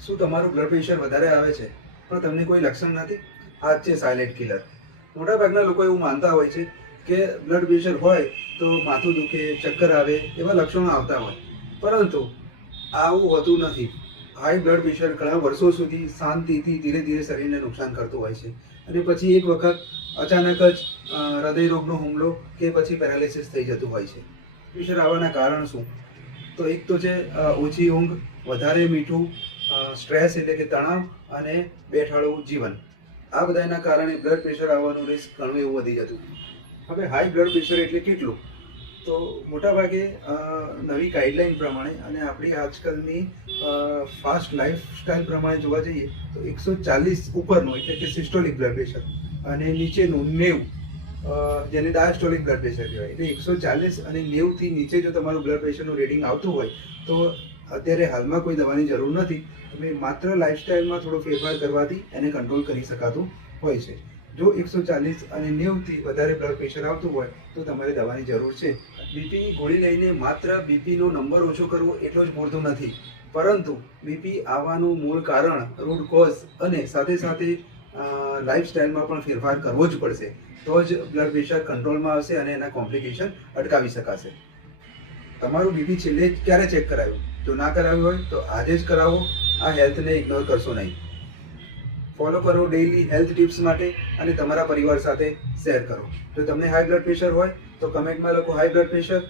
શું તમારું blood pressure વધારે આવે છે પણ તમને કોઈ લક્ષણ નથી? આ જ છે સાયલેન્ટ કિલર. મોટાભાગના લોકો એવું માનતા હોય છે કે બ્લડ પ્રેશર હોય તો માથું દુખે, ચક્કર આવે એવા લક્ષણો આવતા હોય, પરંતુ આવું હોતું નથી. હાઈ બ્લડ પ્રેશર ઘણા વર્ષો સુધી શાંતિથી ધીરે ધીરે શરીરને નુકસાન કરતું હોય છે અને પછી એક વખત અચાનક જ હૃદયરોગનો હુમલો કે પછી પેરાલિસિસ થઈ જતું હોય છે. પ્રેશર આવવાના કારણ શું? તો એક તો છે ઓછી ઊંઘ, વધારે મીઠું, સ્ટ્રેસ એટલે કે તણાવ અને બેઠાડું જીવન. આ બધાના કારણે બ્લડ પ્રેશર આવવાનું રિસ્ક ઘણું એવું વધી જતું. હવે હાઈ બ્લડ પ્રેશર એટલે કેટલું? તો મોટાભાગે નવી ગાઈડલાઈન પ્રમાણે અને આપણી આજકાલની ફાસ્ટ લાઈફસ્ટાઈલ પ્રમાણે જોવા જઈએ તો 140 ઉપરનું એટલે કે સિસ્ટોલિક બ્લડ પ્રેશર અને નીચેનું 90, જેને ડાયાસ્ટોલિક બ્લડ પ્રેશર કહેવાય. એટલે 140 અને 90થી નીચે જો તમારું બ્લડ પ્રેશરનું રીડિંગ આવતું હોય તો અત્યારે હાલમાં કોઈ દવાની જરૂર નથી. તમે માત્ર લાઈફસ્ટાઈલમાં થોડો ફેરફાર કરવાથી એને કંટ્રોલ કરી શકાતું હોય છે. જો 140 અને 90થી વધારે બ્લડ પ્રેશર આવતું હોય તો તમારે દવાની જરૂર છે. બીપીની ગોળી લઈને માત્ર બીપીનો નંબર ઓછો કરવો એટલો જ પૂરતું નથી, પરંતુ બીપી આવવાનું મૂળ કારણ, રૂટ કોઝ અને સાથે સાથે લાઈફસ્ટાઈલમાં પણ ફેરફાર કરવો જ પડશે. તો જ બ્લડ પ્રેશર કંટ્રોલમાં આવશે અને એના કોમ્પ્લિકેશન અટકાવી શકાશે. તમારું બીપી છેલ્લે ક્યારે ચેક કરાવ્યું? જો ના કરાવ્યું હોય તો આજે જ કરાવો. આ હેલ્થને ઇગ્નોર કરશો નહીં. ફોલો કરો ડેઇલી હેલ્થ ટિપ્સ માટે અને તમારા પરિવાર સાથે શેર કરો. જો તમને હાઈ બ્લડ પ્રેશર હોય તો કમેન્ટમાં લખો હાઈ બ્લડ પ્રેશર.